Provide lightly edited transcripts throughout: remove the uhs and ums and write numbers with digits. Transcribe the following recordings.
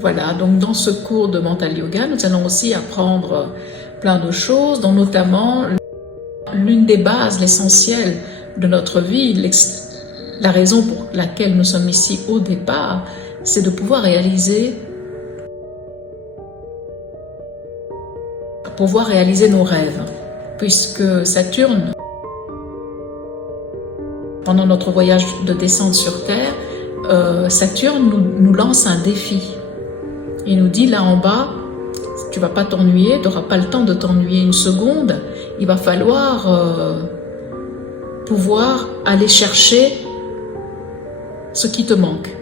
Voilà, donc dans ce cours de Mental Yoga, nous allons aussi apprendre plein de choses, dont notamment l'une des bases, l'essentiel de notre vie, la raison pour laquelle nous sommes ici au départ, c'est de pouvoir réaliser nos rêves, puisque Saturne, pendant notre voyage de descente sur Terre, Saturne nous lance un défi. Il nous dit là en bas, tu vas pas t'ennuyer, tu n'auras pas le temps de t'ennuyer une seconde, il va falloir pouvoir aller chercher ce qui te manque.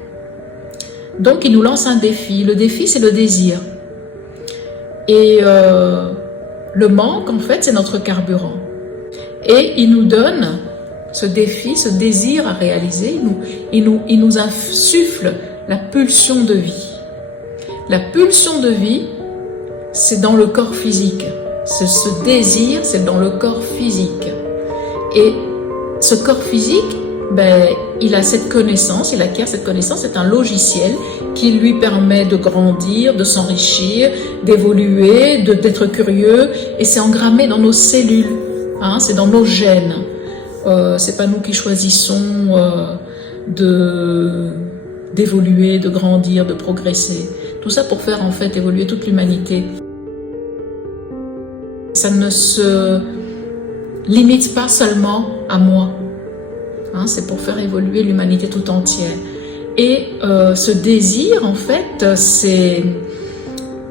Donc il nous lance un défi. Le défi, c'est le désir. Et le manque, en fait, c'est notre carburant. Et il nous donne ce défi, ce désir à réaliser. Il nous insuffle la pulsion de vie. La pulsion de vie, c'est dans le corps physique. Ce désir, c'est dans le corps physique. Et ce corps physique, il a cette connaissance, il acquiert cette connaissance, c'est un logiciel qui lui permet de grandir, de s'enrichir, d'évoluer, d'être curieux, et c'est engrammé dans nos cellules, hein, c'est dans nos gènes. C'est pas nous qui choisissons d'évoluer, de grandir, de progresser. Tout ça pour faire en fait évoluer toute l'humanité. Ça ne se limite pas seulement à moi. Hein, c'est pour faire évoluer l'humanité tout entière. Et ce désir, en fait, c'est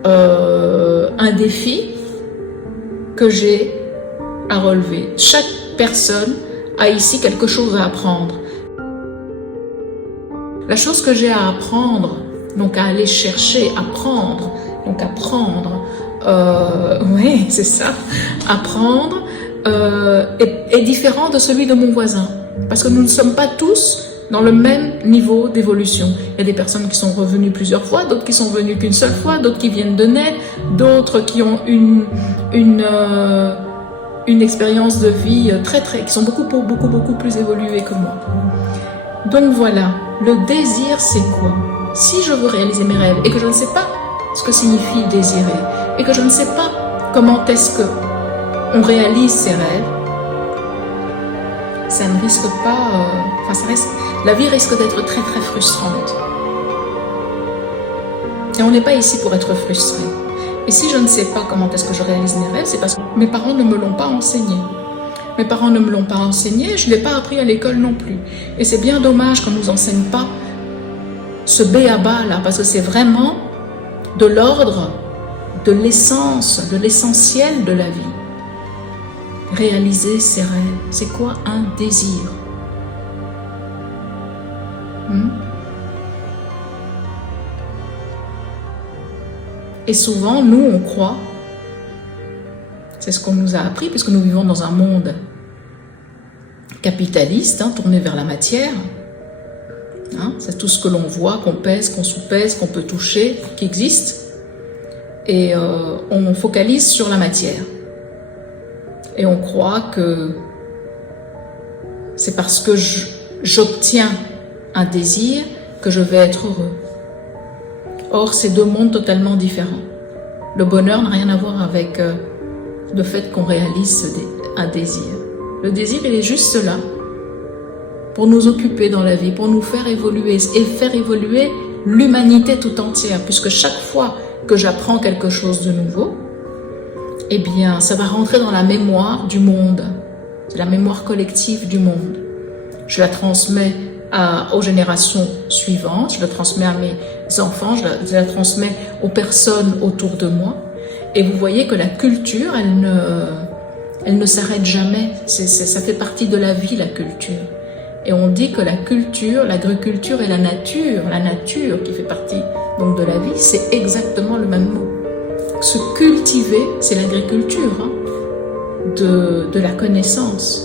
un défi que j'ai à relever. Chaque personne a ici quelque chose à apprendre. La chose que j'ai à apprendre, donc à aller chercher, apprendre, donc apprendre, oui, c'est ça, apprendre, est différent de celui de mon voisin. Parce que nous ne sommes pas tous dans le même niveau d'évolution. Il y a des personnes qui sont revenues plusieurs fois, d'autres qui sont venues qu'une seule fois, d'autres qui viennent de naître, d'autres qui ont une expérience de vie qui sont beaucoup plus évoluées que moi. Donc voilà, le désir c'est quoi? Si je veux réaliser mes rêves et que je ne sais pas ce que signifie désirer et que je ne sais pas comment est-ce qu'on réalise ses rêves, ça ne risque pas, la vie risque d'être très frustrante. Et on n'est pas ici pour être frustré. Et si je ne sais pas comment est-ce que je réalise mes rêves, c'est parce que mes parents ne me l'ont pas enseigné. Mes parents ne me l'ont pas enseigné, je ne l'ai pas appris à l'école non plus. Et c'est bien dommage qu'on ne nous enseigne pas ce b.a.-ba là, parce que c'est vraiment de l'ordre de l'essence, de l'essentiel de la vie. Réaliser ses rêves, c'est quoi un désir? Et souvent, nous, on croit, c'est ce qu'on nous a appris, puisque nous vivons dans un monde capitaliste, tourné vers la matière. C'est tout ce que l'on voit, qu'on pèse, qu'on sous-pèse, qu'on peut toucher, qui existe. Et on focalise sur la matière. Et on croit que c'est parce que j'obtiens un désir que je vais être heureux. Or, c'est deux mondes totalement différents. Le bonheur n'a rien à voir avec le fait qu'on réalise un désir. Le désir, il est juste là pour nous occuper dans la vie, pour nous faire évoluer et faire évoluer l'humanité tout entière, puisque chaque fois que j'apprends quelque chose de nouveau, eh bien, ça va rentrer dans la mémoire du monde. C'est la mémoire collective du monde. Je la transmets aux générations suivantes, je la transmets à mes enfants, je la transmets aux personnes autour de moi. Et vous voyez que la culture, elle ne s'arrête jamais. Ça fait partie de la vie, la culture. Et on dit que la culture, l'agriculture et la nature qui fait partie donc de la vie, c'est exactement le même mot. Se cultiver, c'est l'agriculture de la connaissance.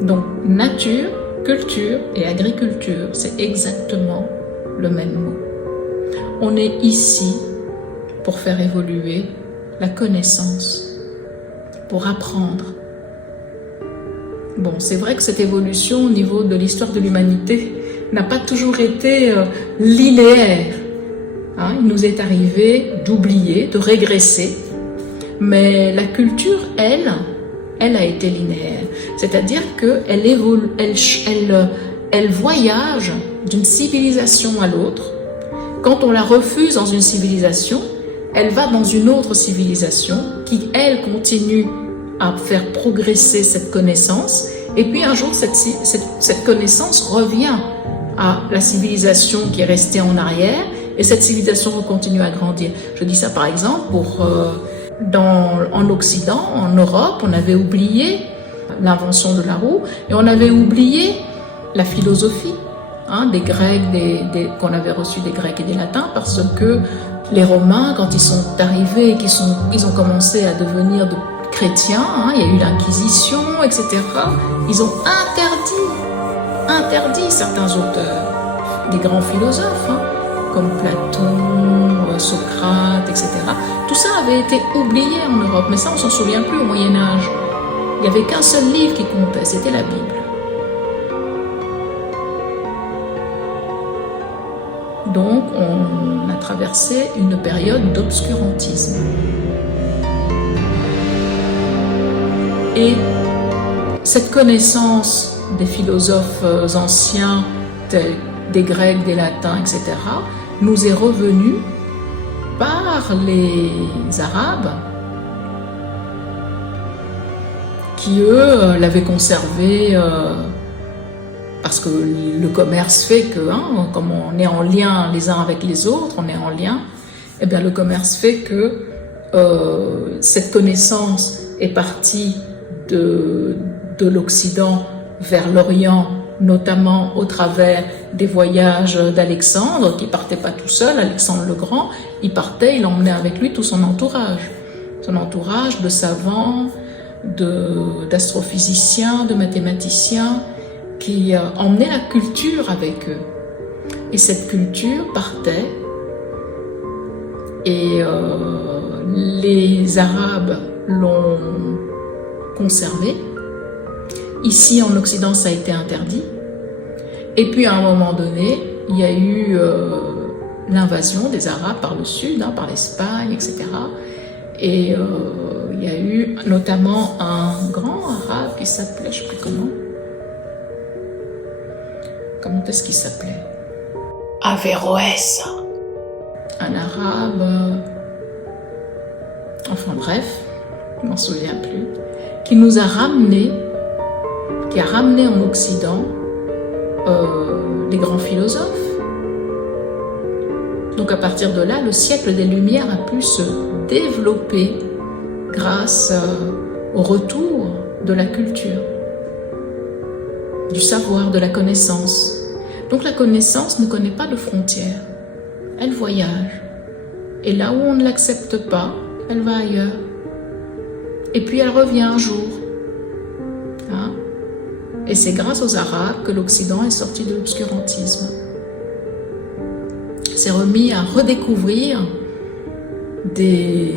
Donc nature, culture et agriculture, c'est exactement le même mot. On est ici pour faire évoluer la connaissance, pour apprendre. Bon, c'est vrai que cette évolution au niveau de l'histoire de l'humanité n'a pas toujours été linéaire. Hein, il nous est arrivé d'oublier, de régresser, mais la culture, elle a été linéaire. C'est-à-dire qu'elle évolue, elle voyage d'une civilisation à l'autre. Quand on la refuse dans une civilisation, elle va dans une autre civilisation qui, elle, continue à faire progresser cette connaissance. Et puis un jour, cette connaissance revient à la civilisation qui est restée en arrière et cette civilisation continue à grandir. Je dis ça par exemple en Occident, en Europe, on avait oublié l'invention de la roue et on avait oublié la philosophie des Grecs, qu'on avait reçu des Grecs et des Latins, parce que les Romains, quand ils sont arrivés, ils ont commencé à devenir de chrétiens, il y a eu l'Inquisition, etc. Ils ont interdit certains auteurs, des grands philosophes, comme Platon, Socrate, etc. Tout ça avait été oublié en Europe, mais ça on s'en souvient plus au Moyen-Âge. Il n'y avait qu'un seul livre qui comptait, c'était la Bible. Donc on a traversé une période d'obscurantisme. Et cette connaissance des philosophes anciens, des Grecs, des Latins, etc., nous est revenue par les Arabes qui, eux, l'avaient conservé parce que le commerce fait que, comme on est en lien les uns avec les autres, on est en lien, eh bien le commerce fait que cette connaissance est partie de l'Occident vers l'Orient, notamment au travers des voyages d'Alexandre, qui ne partait pas tout seul. Alexandre le Grand, il partait, il emmenait avec lui tout son entourage de savants, d'astrophysiciens, de mathématiciens, qui emmenaient la culture avec eux. Et cette culture partait, et les Arabes l'ont conservée. Ici, en Occident, ça a été interdit. Et puis, à un moment donné, il y a eu l'invasion des Arabes par le sud, par l'Espagne, etc. Et il y a eu notamment un grand arabe qui s'appelait, je ne sais plus comment. Comment est-ce qu'il s'appelait? Averroès. Un arabe, enfin bref, je ne m'en souviens plus, qui nous a ramené, qui a ramené en Occident les grands philosophes. Donc à partir de là, le siècle des Lumières a pu se développer grâce au retour de la culture, du savoir, de la connaissance. Donc la connaissance ne connaît pas de frontières, elle voyage. Et là où on ne l'accepte pas, elle va ailleurs. Et puis elle revient un jour. Et c'est grâce aux Arabes que l'Occident est sorti de l'obscurantisme. S'est remis à redécouvrir des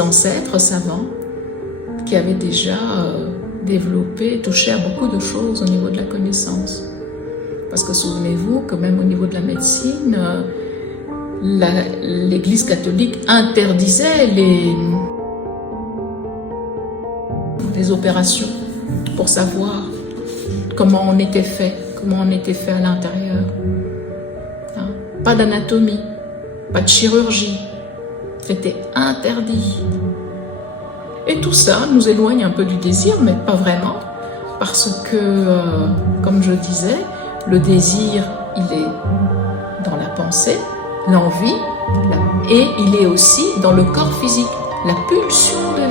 ancêtres savants qui avaient déjà développé, touché à beaucoup de choses au niveau de la connaissance. Parce que souvenez-vous que même au niveau de la médecine, l'Église catholique interdisait les opérations pour savoir comment on était fait à l'intérieur. Pas d'anatomie, pas de chirurgie, c'était interdit. Et tout ça nous éloigne un peu du désir, mais pas vraiment, parce que, comme je disais, le désir, il est dans la pensée, l'envie, et il est aussi dans le corps physique, la pulsion de